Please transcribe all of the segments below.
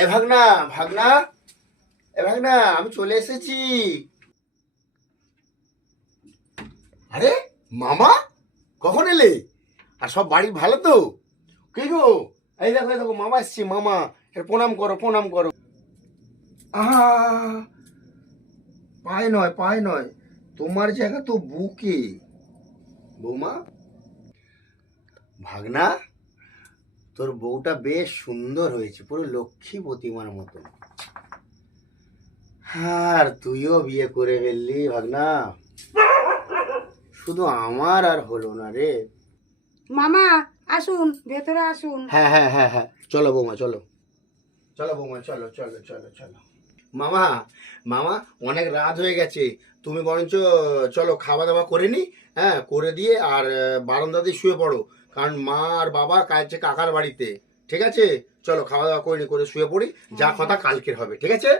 এ ভাগনা, ভাগনা, এ ভাগনা, আমি চলে এসেছি। আরে মামা, কখন এলে? আর সব বাড়ি ভালো তো? কে গো? এই দেখো, এই দেখো, মামা এসছি, মামা। প্রণাম করো, প্রণাম করো। আহা, পায়ে নয়, পায়ে নয়, তোমার জায়গা তো বুকে। বৌমা, ভাগনা, তোর বউটা বেশ সুন্দর হয়েছে, পুরো লক্ষ্মী প্রতিমার মতো। আর তুইও বিয়ে করে ফেললি ভাগনা, শুধু আমার আর হলো না রে। মামা আসুন, ভেতরে আসুন। হ্যাঁ হ্যাঁ হ্যাঁ হ্যাঁ, চলো বৌমা, চলো চলো বৌমা, চলো চলো চলো চলো। মামা, মামা, অনেক রাত হয়ে গেছে, তুমি বরঞ্চ চলো খাওয়া দাওয়া করে নি। হ্যাঁ, করে দিয়ে আর বারান্দাতে শুয়ে পড়ো, কারণ মা আর বাবা কাছে কাকার বাড়িতে। ঠিক আছে, চলো খাওয়া দাওয়া করে নি, করে শুয়ে পড়ি। যা কথা কালকের হবে, ঠিক আছে?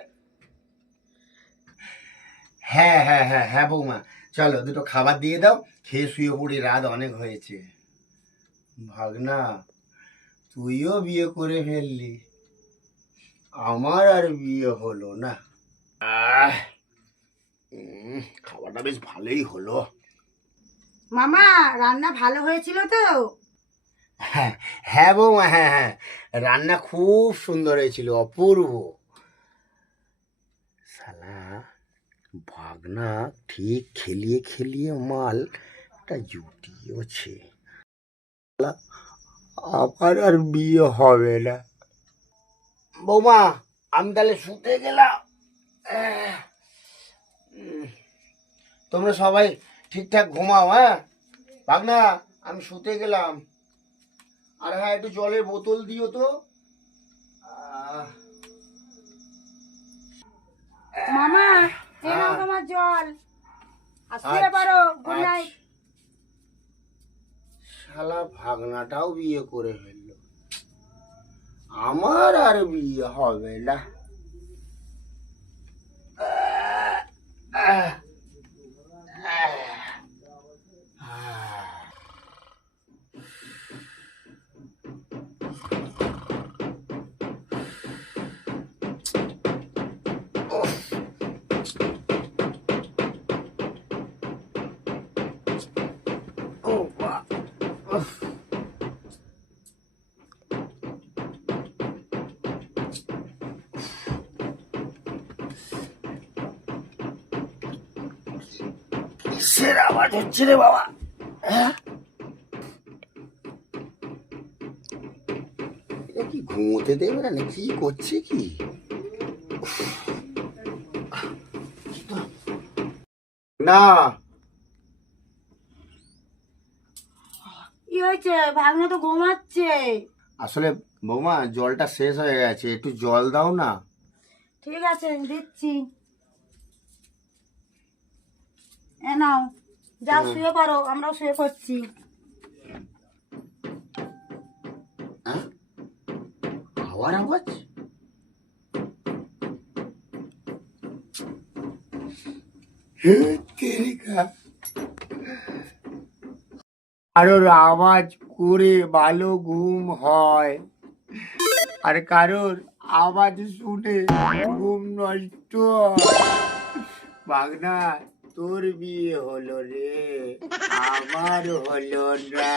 হ্যাঁ হ্যাঁ হ্যাঁ হ্যাঁ বৌমা, চলো দুটো খাবার দিয়ে দাও, খেয়ে শুয়ে পড়ি, রাত অনেক হয়েছে। ভাগনা, তুইও বিয়ে করে ফেললি, আমার আর বিয়ে হলো না। আহ, খাবারটা বেশ ভালোই হলো। মামা রান্না ভালো হয়েছিল তো? হ্যাঁ হ্যাঁ বৌমা, হ্যাঁ হ্যাঁ, রান্না খুব সুন্দর হয়েছিল, অপূর্ব। শালা ভাগনা ঠিক খেলিয়ে খেলিয়ে মালটা জুটিয়েছে। আমার আর বিয়ে হবে না। বৌমা, আমি তাহলে শুতে গেলাম। তোমরা সবাই ঠিকঠাক ঘুমাও। হ্যাঁ ভাগনা, আমি শুতে গেলাম। আর হ্যাঁ, একটু জলের বোতল দিও তো। মামা এই নাও তোমার জল, আর শুয়ে পড়ো। Good night. শালা ভাগনাটাও বিয়ে করে ফেললো, আমার আর বিয়ে হবে না। কিসের আওয়াজ হচ্ছে রে বাবা? হ্যাঁ, এটা কি ঘুমোতে দেবে না, কি করছে কি? না, কি হয়েছে? ভাগ্নে তো ঘুমাচ্ছে। আসলে বৌমা, জলটা শেষ হয়ে গেছে, একটু জল দাও না। ঠিক আছে দিচ্ছি। এ নাও, যাও শুয়ে পড়ো, আমরাও শুয়ে পড়ছি। হ্যাঁ? আবার আওয়াজ? কারোর আওয়াজ করে ভালো ঘুম হয়, আর কারোর আওয়াজ শুনে ঘুম নষ্ট হয়। ভাগনা, তোর বিয়ে হলো রে, আমার হলো না।